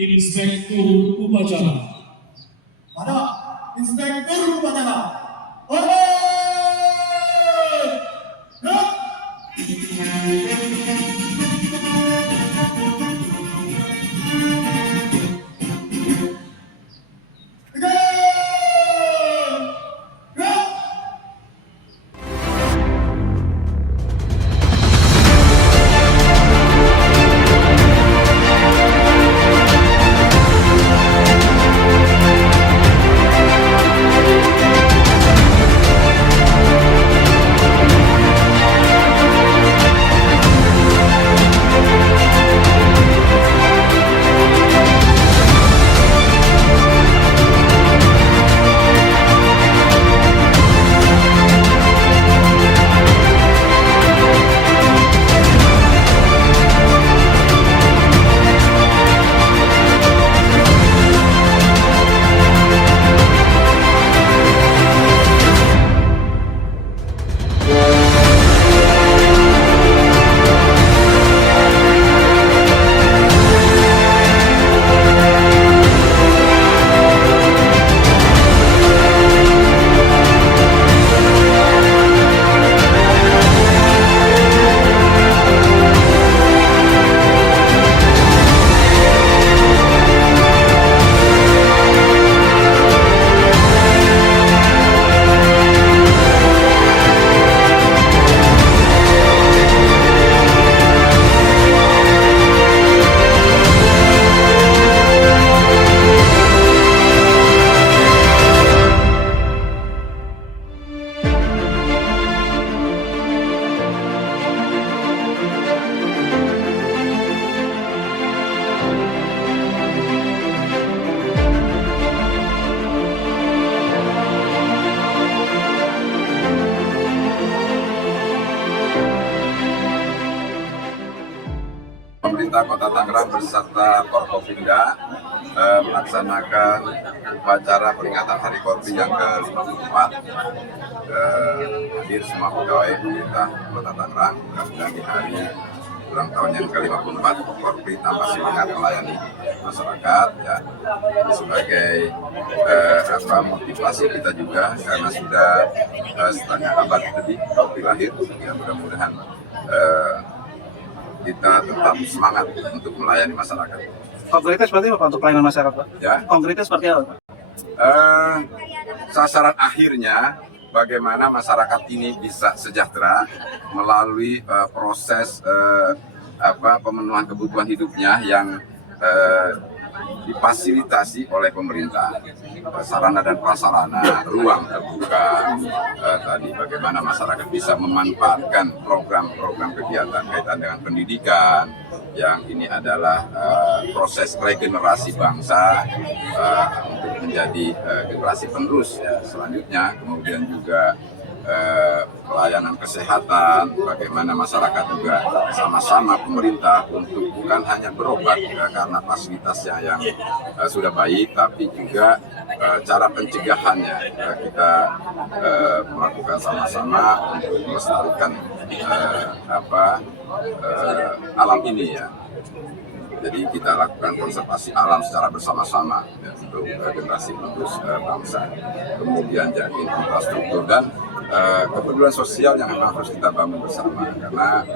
Inspektur Upacara. Mana Inspektur Upacara? Order! Pemerintah Kota Tangerang beserta Forkopimda melaksanakan upacara peringatan Hari Korpi yang ke-54. Hadir semua pegawai pemerintah Kota Tangerang di hari ulang tahun yang ke-54. Korpi tambah semangat melayani masyarakat, ya, sebagai motivasi kita juga karena sudah setengah abad lebih Korpi lahir. Ya, mudah-mudahan kita tetap semangat untuk melayani masyarakat. Konkretnya seperti apa untuk pelayanan masyarakat, Pak? Ya. Konkretnya seperti apa, Pak? Sasaran akhirnya bagaimana masyarakat ini bisa sejahtera melalui proses pemenuhan kebutuhan hidupnya yang difasilitasi oleh pemerintah, sarana dan prasarana, ruang terbuka, tadi bagaimana masyarakat bisa memanfaatkan program-program kegiatan kaitan dengan pendidikan, yang ini adalah proses regenerasi bangsa untuk menjadi generasi penerus ya, selanjutnya, kemudian juga pelayanan kesehatan, bagaimana masyarakat juga sama-sama pemerintah untuk bukan hanya berobat karena fasilitasnya yang sudah baik, tapi juga cara pencegahannya kita melakukan sama-sama untuk melestarikan alam ini ya. Jadi kita lakukan konservasi alam secara bersama-sama ya, untuk generasi penerus bangsa. Kemudian jadi infrastruktur dan kepedulian sosial yang memang harus kita bangun bersama, karena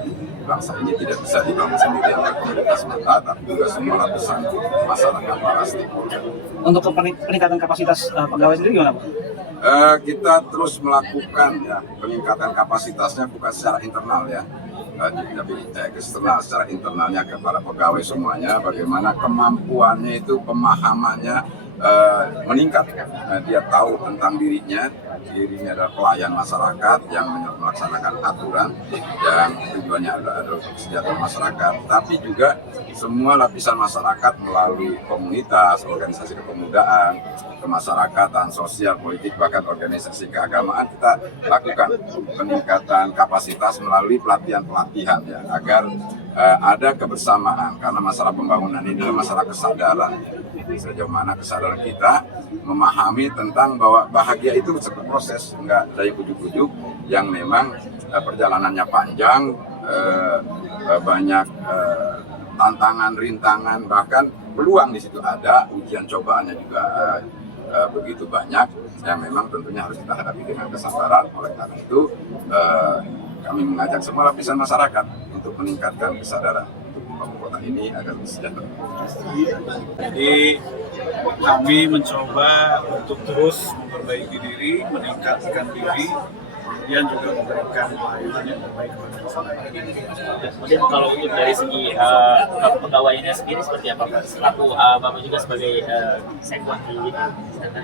bangsa ini tidak bisa dibangun sendirian oleh pemerintah semata, tapi juga semua lapisan masyarakat para stakeholder. Untuk peningkatan kapasitas pegawai sendiri gimana, Pak? Kita terus melakukan ya, peningkatan kapasitasnya bukan secara internal ya, tapi eksternal, secara internalnya kepada pegawai semuanya, bagaimana kemampuannya itu, pemahamannya meningkat. Dia tahu tentang dirinya adalah pelayan masyarakat yang melaksanakan aturan yang tujuannya adalah kesejahteraan masyarakat, tapi juga semua lapisan masyarakat melalui komunitas, organisasi kepemudaan, kemasyarakatan, sosial, politik, bahkan organisasi keagamaan, kita lakukan peningkatan kapasitas melalui pelatihan-pelatihan ya, agar ada kebersamaan, karena masalah pembangunan ini adalah masalah kesadaran. Sejauh mana kesadaran kita memahami tentang bahwa bahagia itu sebuah proses, enggak dari ujuk-ujuk, yang memang perjalanannya panjang, banyak tantangan, rintangan, bahkan peluang di situ ada, ujian cobaannya juga begitu banyak, yang memang tentunya harus kita hadapi dengan kesabaran. Oleh karena itu, kami mengajak semua lapisan masyarakat untuk meningkatkan kesadaran untuk kota ini agar sejahtera. Jadi kami mencoba untuk terus memperbaiki diri, meningkatkan diri, kemudian juga memberikan pelayanan yang terbaik kepada masyarakat. Kemudian kalau untuk dari segi kepegawaiannya sendiri seperti apa Pak? Selaku Bapak juga sebagai sekwan di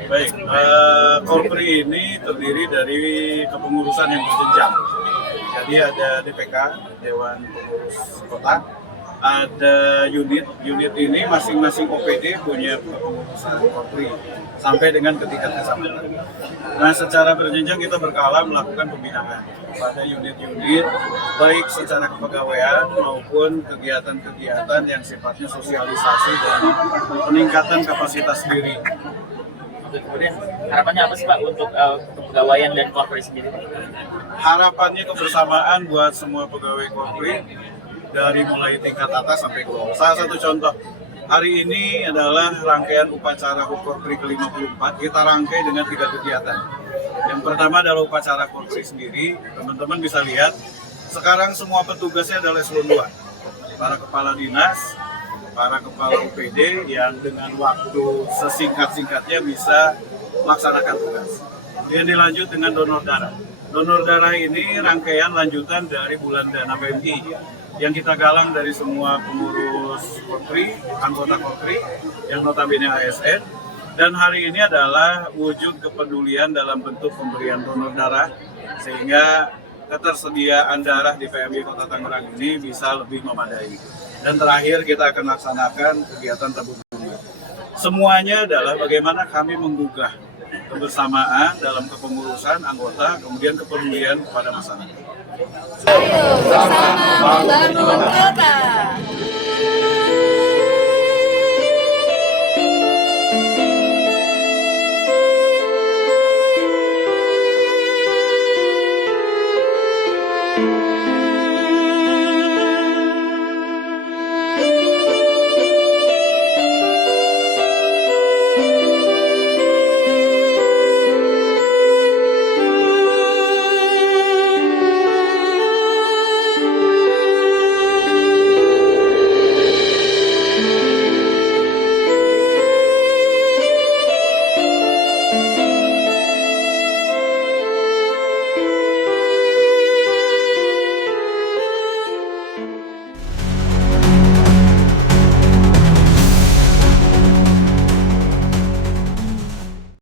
Baik, Korpri ini terdiri dari kepengurusan yang berjenjang. Jadi ada DPK, Dewan Pengurus Kota, ada unit ini masing-masing OPD punya kepengurusan Korpri sampai dengan ke tingkat kecamatan. Nah, secara berjenjang kita berkala melakukan pembinaan pada unit-unit baik secara kepegawaian maupun kegiatan-kegiatan yang sifatnya sosialisasi dan peningkatan kapasitas diri. Kemudian harapannya apa sih Pak untuk kepegawaian dan Korpri sendiri? Harapannya kebersamaan buat semua pegawai Korpri dari mulai tingkat atas sampai ke bawah. Salah satu contoh, hari ini adalah rangkaian upacara HUT Korpri ke-54. Kita rangkai dengan 3 kegiatan. Yang pertama adalah upacara Korpri sendiri. Teman-teman bisa lihat, sekarang semua petugasnya adalah eselon 2. Para kepala dinas, para kepala UPD yang dengan waktu sesingkat-singkatnya bisa melaksanakan tugas. Kemudian dilanjut dengan donor darah. Donor darah ini rangkaian lanjutan dari bulan dana PMI yang kita galang dari semua pengurus Korpri, anggota Korpri yang notabene ASN. Dan hari ini adalah wujud kepedulian dalam bentuk pemberian donor darah sehingga ketersediaan darah di PMI Kota Tangerang ini bisa lebih memadai. Dan terakhir kita akan laksanakan kegiatan tabung bunga. Semuanya adalah bagaimana kami menggugah kebersamaan dalam kepengurusan anggota, kemudian kepedulian kepada masyarakat. Ayo bersama membangun kota.